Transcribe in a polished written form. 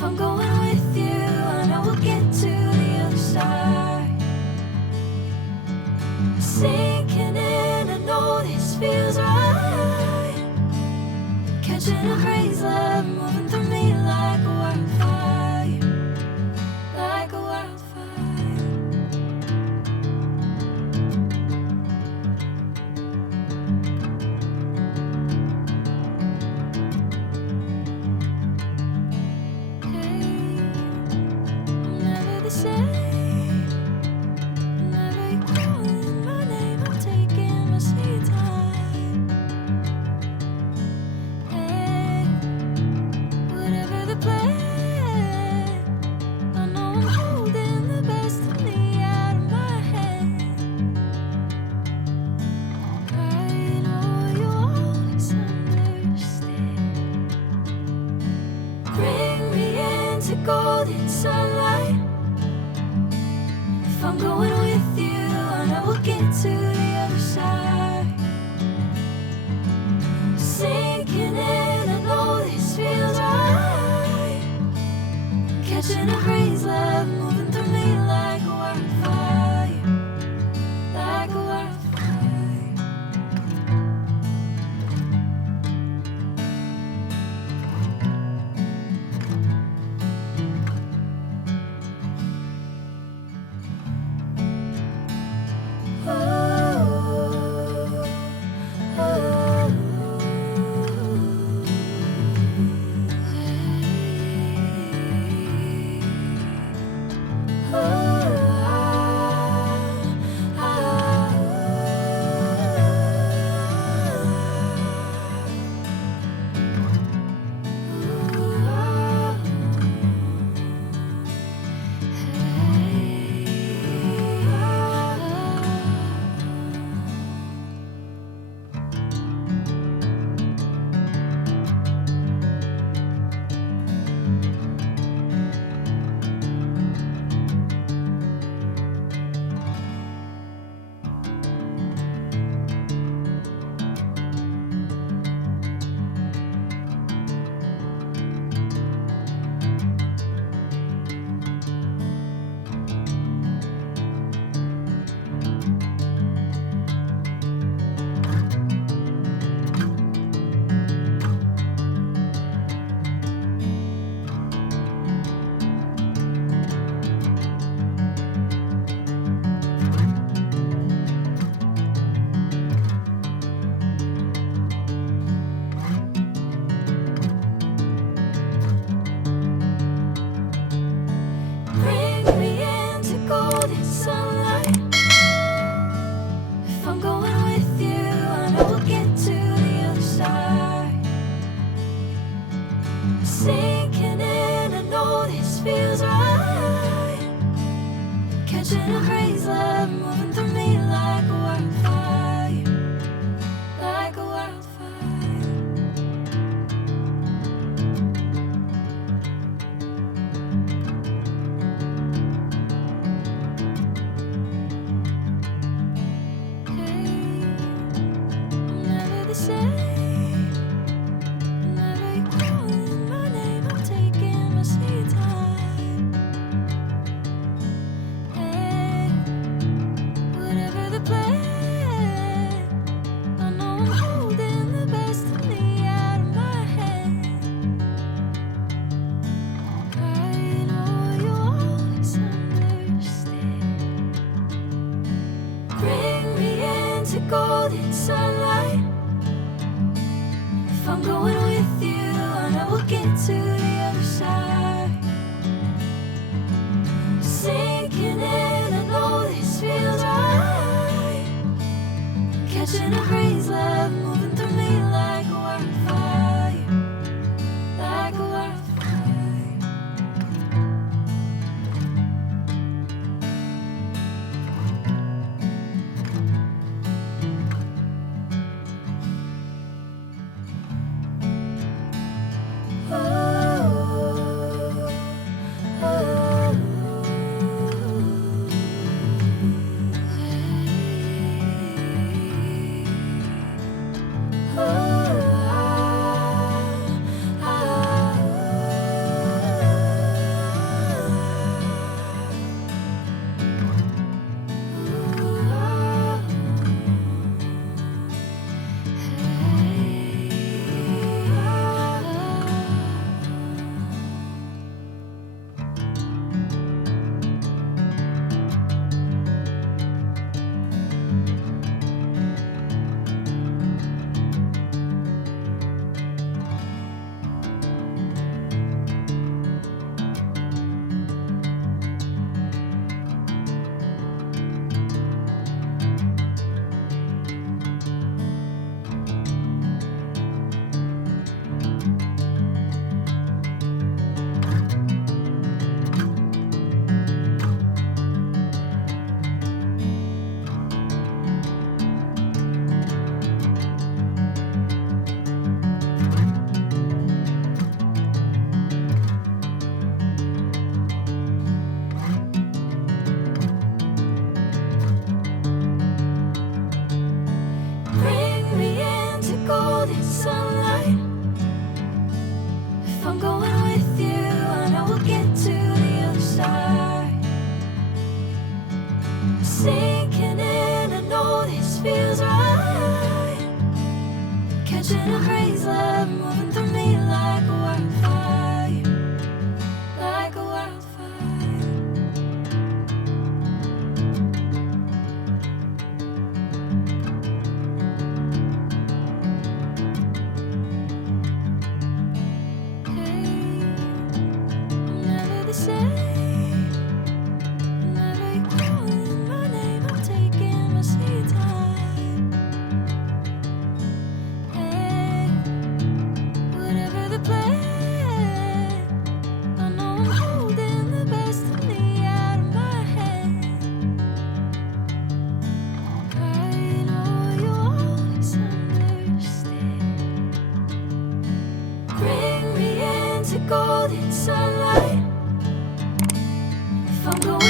If I'm going with you, I know we'll get to the other side. Sinking in, I know this feels right. Catching a breeze, love moving through me like a wildfire, like a wildfire. Golden sunlight. If I'm going with you, I know we'll get to the other side. Sinking in, I know this feels right. Catching a breeze, love moving through me like a wildfire, like a wildfire. Sinking in, I know this feels right. Catching a breeze, love moving through me like a wildfire, like a wildfire. Hey, I'm never the same. Golden sunlight. If I'm going with you, I know we'll get to the other side. Sinking in, I know this feels right. Catching a breeze, love moving through me like a wildfire, like a wildfire. golden sunlight. If I'm going with you, I know we'll get to the other side. Sinking in, I know this feels right. Catching a breeze, love moving through me like a wildfire, like a wildfire. Hey, I'm never the same. Whenever you're calling my name, I'm taking my sweet time. Hey, whatever the plan, I know I'm holding the best of me out of my hand. I know you'll always understand. Bring me into golden sunlight. If I'm going